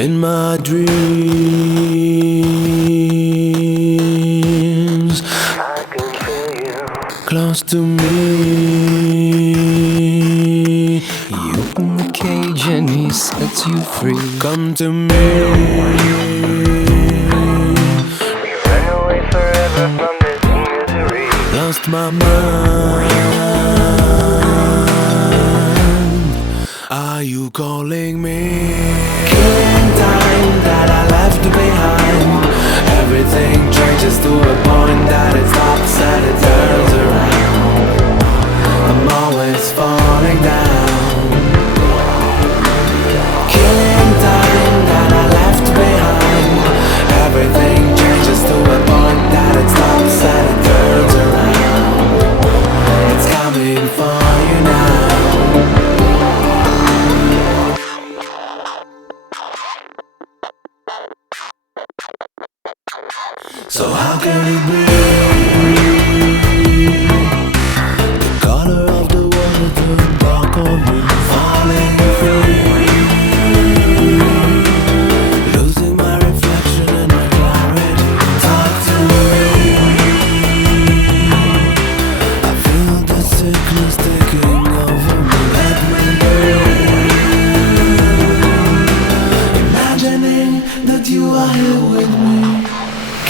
In my dreams, I can feel you. close to me. You open the cage and he sets you free. Come to me. We run away forever from this misery. Lost my mind. Are you calling me? Killing time that I left behind. Everything changes to a point that it stops and it turns around. I'm always falling down. Killing time that I left behind. Everything changes to a point that it stops and it turns around. It's coming for you now. So how can it be? The color of the water turned dark on me, falling free, losing my reflection and my clarity. Talk to me. I feel the sickness taking over me. Let me breathe, imagining that you are here with me.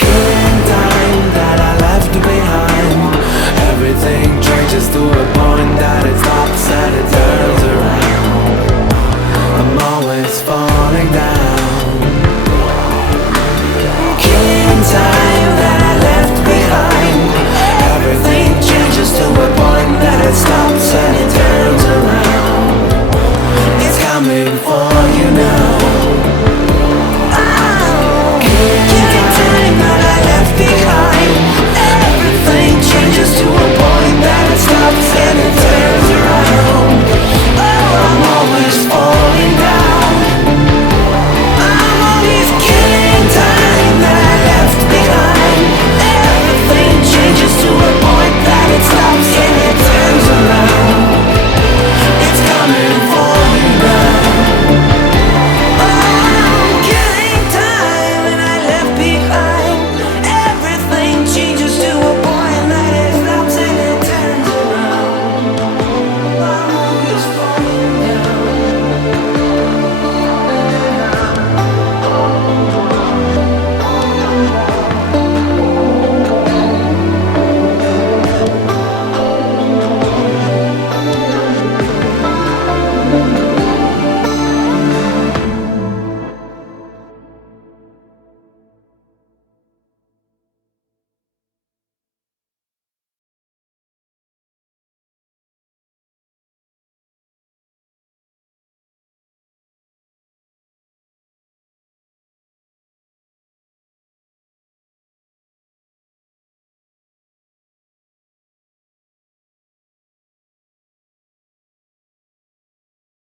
Killing time that I left behind. Everything changes to a point that it stops and it turns around. I'm